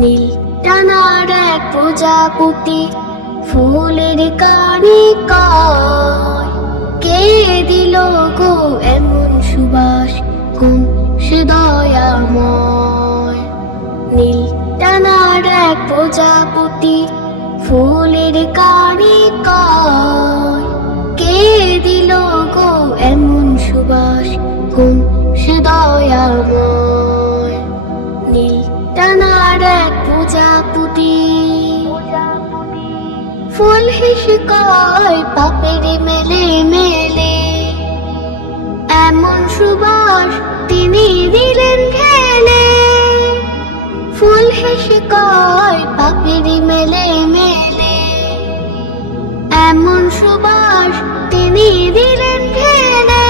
নীল ডানার এক প্রজাপতি ফুলের কানে কয়, কে দিল গো এমন সুবাস, কোন সে দয়াময়। নীল ডানার এক প্রজাপতি ফুলের কানে কয়, কে দিল গো এমন সুবাস, কোন সে দয়াময়। নীল ডানার এক প্রজাপতি ফুল হেসে কয়, পাপের মেলে মেলে এমন সুবাস তিনি দিলেন ঢেলে। ফুল হেসে কয়, পাপের মেলে মেলে এমন সুবাস তিনি দিলেন ঢেলে।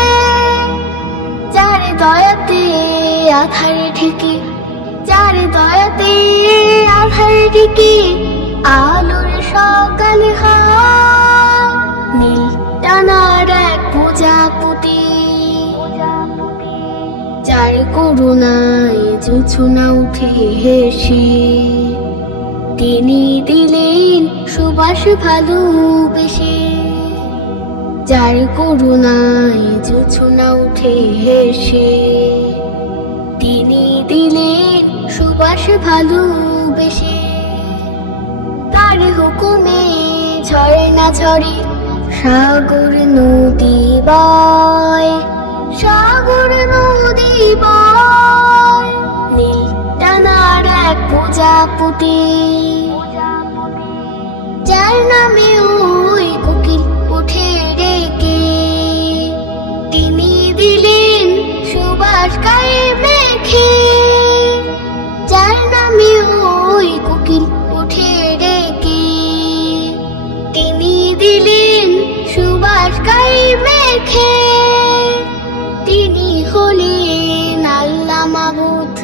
যার দয়াতে আধারে ঠেকে, যার দয়াতে আধারে ঠেকে আলোর সকাল হয়। নীল ডানার এক প্রজাপতি যার করুণায় জোছনা উঠে হেসে, তিনি দিলেন সুবাস ভালোবেসে। যার করুণায় জোছনা উঠে হেসে, তিনি দিলেন সুবাস ভালোবেসে। তার হুকুমে ঝরে না ঝরে সাগর নদী বয়, সাগর নদী বয়। নীল ডানার এক প্রজাপতি যার নামে ওই কোকিল উঠে ডেকে, তিনি দিলেন সুবাস গায়ে মেখে। যার নামে ওই কোকিল উঠে ডেকে, তিনি দিলেন সুবাস গায়ে মেখে। তিনি হলেন আল্লাহ মাবুদ,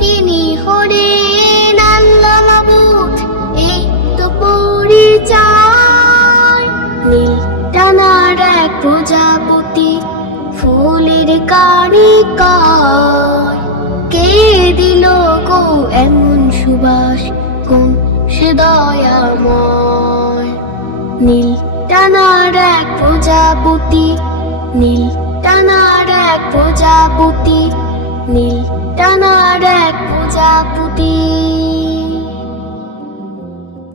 তিনি হলেন আল্লাহ মাবুদ, এই তো পরিচয়। নীল ডানার এক প্রজাপতি ফুলের কানে কয়, কে দিল গো এমন সুবাস, কোন সে দয়াময়। নীল ডানার এক প্রজাপতি, নীল ডানার এক প্রজাপতি, নীল ডানার এক প্রজাপতি।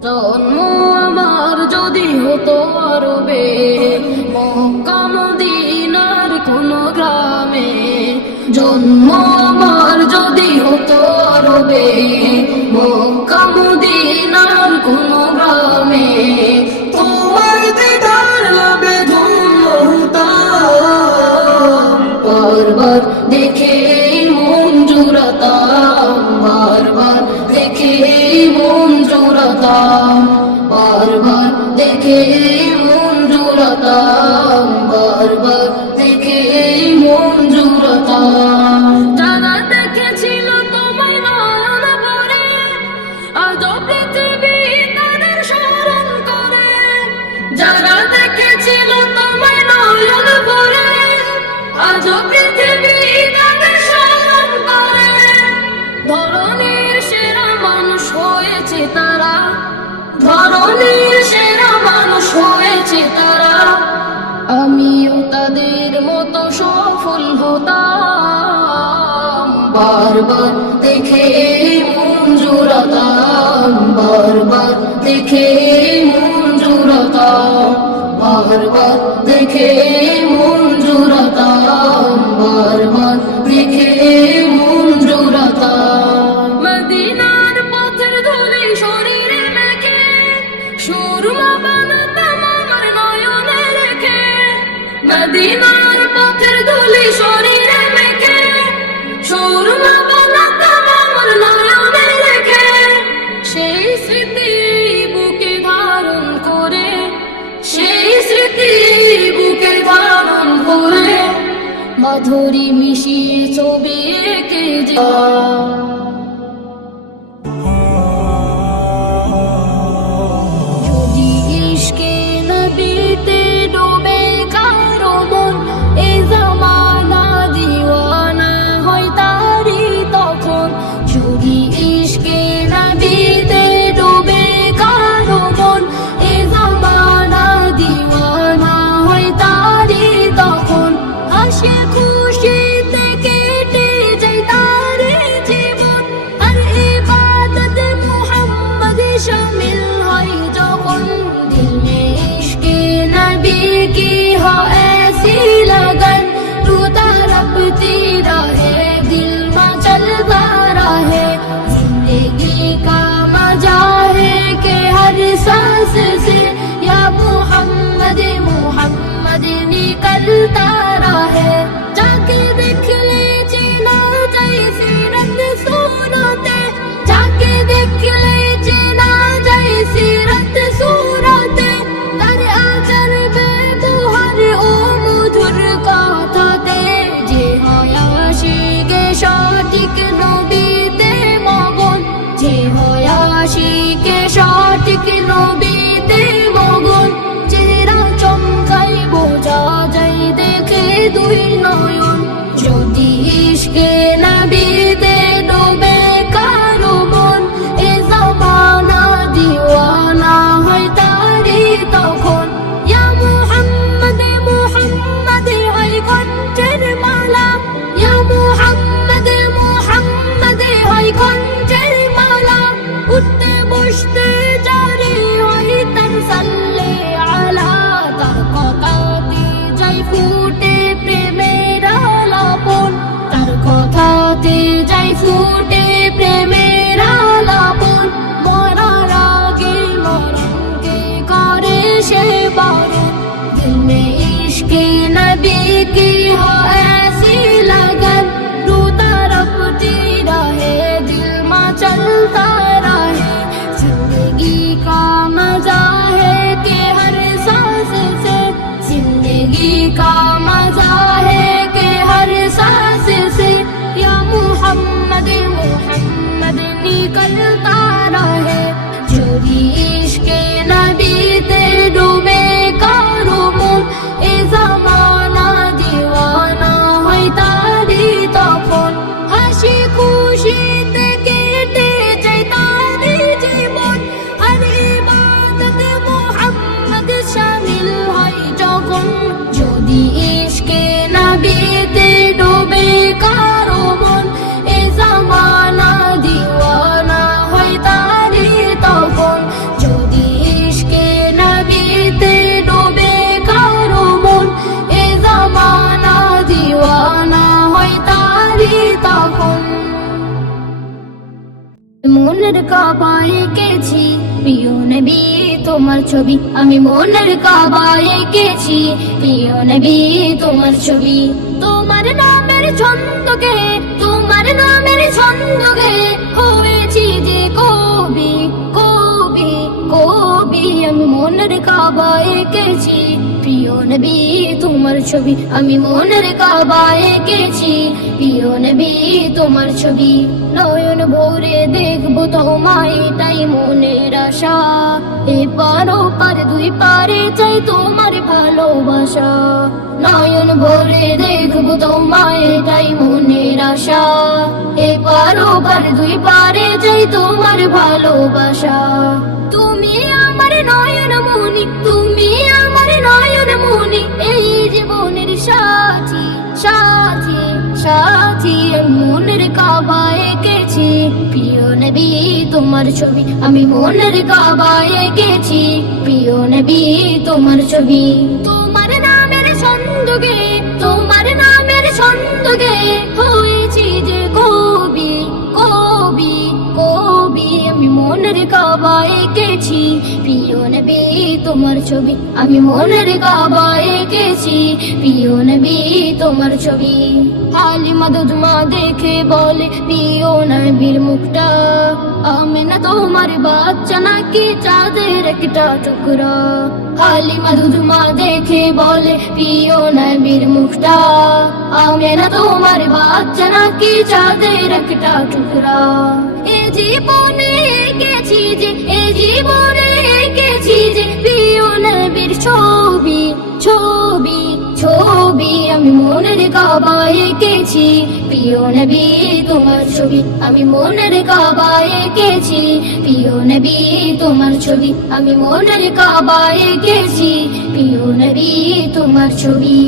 জন্ম আমার যদি হতো আরবে, মক্কা মদিনার কোন গ্রামে। জন্ম আমার যদি হতো আরবে, মক্কা মদিনার কোন গ্রামে। তোমার দিদার লাভে ধন্য হতাম, বারবার দেখে মন জুড়াতাম, বারবার দেখে মন জুড়াতাম, বারবার দেখে মন জুড়াতাম, বারবার দেখে মন জুড়াতাম। যারা দেখেছিল তোমায় নয়ন ভরে, আজ পৃথিবী তাদের স্মরণ করে। যারা দেখেছিল তোমায় নয়ন ভরে, আজ পৃথিবী তাদের স্মরণ করে। ধরনের সেরা মানুষ হয়েছে তারা, ধরনের সেরা মানুষ হয়েছে তারা। আমিও তাদের মতো সফল হতাম, বারবার দেখে মন জুড়াতাম, বারবার দেখে মন জুড়াতাম, বারবার দেখে মন জুড়াতাম, বারবার দেখে মন জুড়াতাম। মদিনার পথের ধুলি শরীরে মেখে, সুরমা বানাতাম আমার নয়নে রেখে। মদিনার পথের ধুলি শরীরে মেখে, সুরমা বানাতাম আমার নয়নে রেখে। সেই স্মৃতি বুকে ধারণ করে, সেই স্মৃতি বুকে ধারণ করে, মাধুরী মিশিয়ে ছবি এঁকে যা। যদি ইশকে নবীতে ডুবে কারো মন, এ জামানা দিওয়ানা হয় তারি তখন। যদি ইশকে নবী सांस से या मोहम्मद मोहम्मद निकलता रहे जाके देख ले जीना जैसी रत सूरते जाके देख ले जीना जैसी रत सूरते तर आचर बेबुहर ओ मधुर কথাতে যে হয় আশিকে সঠিক নবীতে মগন যে হয় আশিকে সঠিক নবীতে মগন চেহারা চমকাই বোঝা যায় দেখে দুই নয়ন যদি ইশকে নবীতে ডুবে কারো মন এ জামানা দিওয়ানা হয় তারি তখন ইয়া মুহাম্মদ মুহাম্মদ হয় কণ্ঠের মালা ইয়া মুহাম্মদ মুহাম্মদ হয় কণ্ঠের মালা উঠতে বসতে জারি হয় তার সাল্লে আলা তার কথাতে যাই ফুটে প্রেমের আলাপন তার কথাতে যাই ফুটে প্রেমের আলাপন মরার আগে মরণকে করে সে বারণ दिल में इश्क नबी की हो ऐसी लगन रूता रपती रहे दिल में चलता रहे जिंदगी का मजा है कि हर सांस से जिंदगी का मजा है कि हर सांस से या मुहम्मद मुहम्मद निकलता रहे जो भी इश्क नबी ते डूबे कारो মন এ জামানা দিওয়ানা হয় তারি তখন হাসি খুশিতে কেটে যায় তারি জীবন আর ইবাদত মুহাম্মদ শামিল হয় যখন যদি ইশকে নবীতে ডুবে কারো মন এ জামানা দিওয়ানা হয় তারি তখন যদি ইশকে নবীতে ডুবে কারো মন এ জামানা দিওয়ানা হয় তারি তখন মনের কাবায় এঁকেছি প্রিয় নবী তোমার ছবি আমি মনের কাবায় এঁকেছি প্রিয় নবী তোমার ছবি তোমার নামের ছন্দকে তোমার নামের ছন্দকে হয়েছি যে কবি কবি কবি আমি মনের কাবায় এঁকেছি প্রিয় নবী তোমার ছবি আমি মনের কাবায় এঁকেছি প্রিয় নবী তোমার ছবি নয়ন ভরে দেখবো তোমায় এটাই মনের আশা এপার ওপার দুই পারে চাই তোমার ভালোবাসা নয়ন ভরে দেখবো তোমায় এটাই মনের আশা এপার ওপার দুই পারে চাই তোমার ভালোবাসা তুমি আমার নয়ন মনি তুমি আমার নয়ন মনি এই জীবনের সাথী সাথী সাথী মনের কাবায় এঁকেছি প্রিয় নবী তোমার ছবি আমি মনের কাবায় এঁকেছি প্রিয় নবী তোমার ছবি তোমার নামের ছন্দকে তোমার নামের ছন্দকে হয়েছি যে কবি কবি কবি আমি মনের কাবায় এঁকেছি প্রিয় নবী তোমার ছবি আমি মনের কাবায় এঁকেছি প্রিয় নবী তোমার ছবি হালিমা দুধমা দেখে বলে প্রিয় নবীর মুখটা আমেনা তোমার বাচ্চা নাকি চাঁদের একটা টুকরা হালিমা দুধমা দেখে বলে প্রিয় নবীর মুখটা আমেনা তোমার বাচ্চা নাকি চাঁদের একটা টুকরা এ জীবনে এঁকেছি যে এ জীবনে এঁকেছি যে প্রিয় নবীর ছবি ছবি ছবি আমি মনের কাবায় এঁকেছি প্রিয় নবী তোমার ছবি আমি মনের কাবায় এঁকেছি প্রিয় নবী তোমার ছবি আমি মনের কাবায় এঁকেছি প্রিয় নবী তোমার ছবি